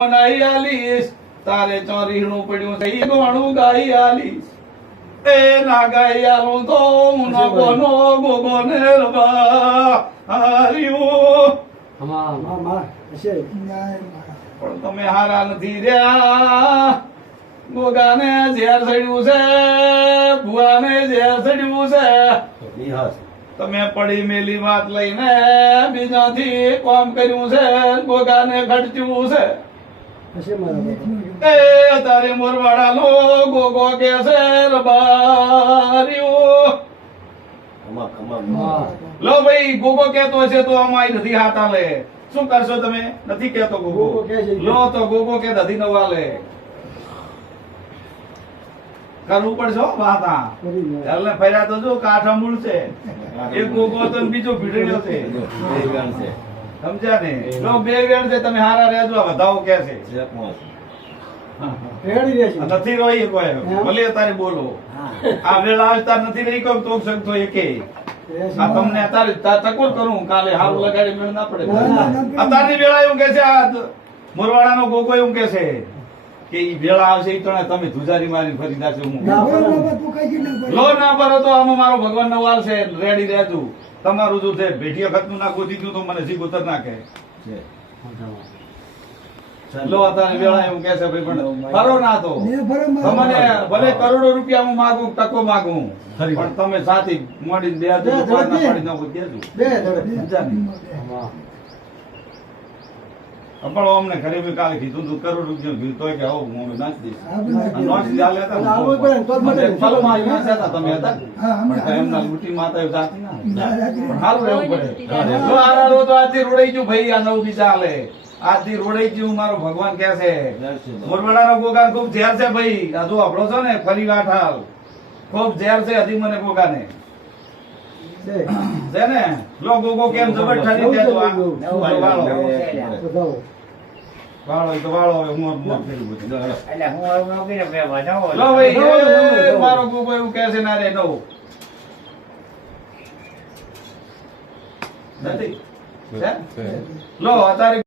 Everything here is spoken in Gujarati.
બનાઈ આલીશ તારે ચોરીણું પડ્યું છે ઈ ગોણું ગાઈ આલીશ એ ના ગાઈ આલું તો મુનો કોનો ગોગો ને રબા હાર્યું પણ તમે હારા નથી રહ્યા ગોગાને ઝેર ચડ્યું છે ભુવાને ઝેર ચડ્યું છે તમે પડી મેલી વાત લઈને બીજાથી કામ કર્યું છે ગોગાને ખર્ચ્યું છે એ તારે મોરવાડા નો ગોગો કે છે રબાર્યું લો ભાઈ ગોગો કેતો છે તો અમારી નથી હાથ આલે શું કરશો તમે નથી કેતો ગોગો લો તો ગોગો કે નથી ન વાલે કરવું પડશે હો વાતા એટલે ફર્યા તો જો કાઠા મૂળ છે એક ગોગો હતો ને બીજો ભીડેલો છે સમજ્યા ને લો બે વેણ છે તમે હારા રહેજો આ વધાવો કે છે નથી રોઈ કોઈ ભલે તારે બોલો આ વેળા આવે તાર નથી રહી કોઈ તો શકતો એકે આ તમને અત્યારે તકોર કરું કાલે હારું લગાડી મેળ ના પડે અત્યારની વેળા એવું કે છે આ મોરવાડા નો ગોગો એવું કે છે કે ઈ વેળા આવશે ઈ તો તમે ધુજારી મારી ફરી જાશે હું લો ના પરો તો આમાં મારો ભગવાન નો વાર છે રેડી રહેજો તમારું જો છે ભેટિયા ખતનું ના ગોતી ગયું તો મને જી ઉતર નાખે લો અત્યારે વેળા એવું કે છે ભાઈ પણ ફરો ના તો તમને ભલે કરોડો રૂપિયા હું માગું ટકો માગું પણ તમે સાથી મોડી બે પાડી નાખો દેજો પણ અમને ઘરે બી કાલે કીધું તું કરોડ રૂપિયા કીધું તોય કે આવું હું નાખી દઈશ નોટ લે લેતા ફલમાં આવ્યા હતા તમે હતા પણ એમના લૂંટી માતા જાતી ના પણ સારું રહેવું પડે જો આરા રો તો આજથી રોડાઈ ગયું ભાઈ આ નવ બી ચાલે આજથી રોડાઈ ગયું મારો ભગવાન કહે છે મોરવાડાનો ગોગા ખૂબ ઝેર છે ભાઈ આ જો આપણો છો ને ફરી વાઠાલ ખૂબ ઝેર છે હજી મને ગોગાને છે ને લો ગોગો કેમ જબર ઠરી દેતો આ વાળો તો વાળો હવે હું ફેરું બધું એટલે હું નોકરીને બે વધાવો લો ભાઈ મારો ગોગો એવું કહે છે ના રે નો નથી લો અત્યારે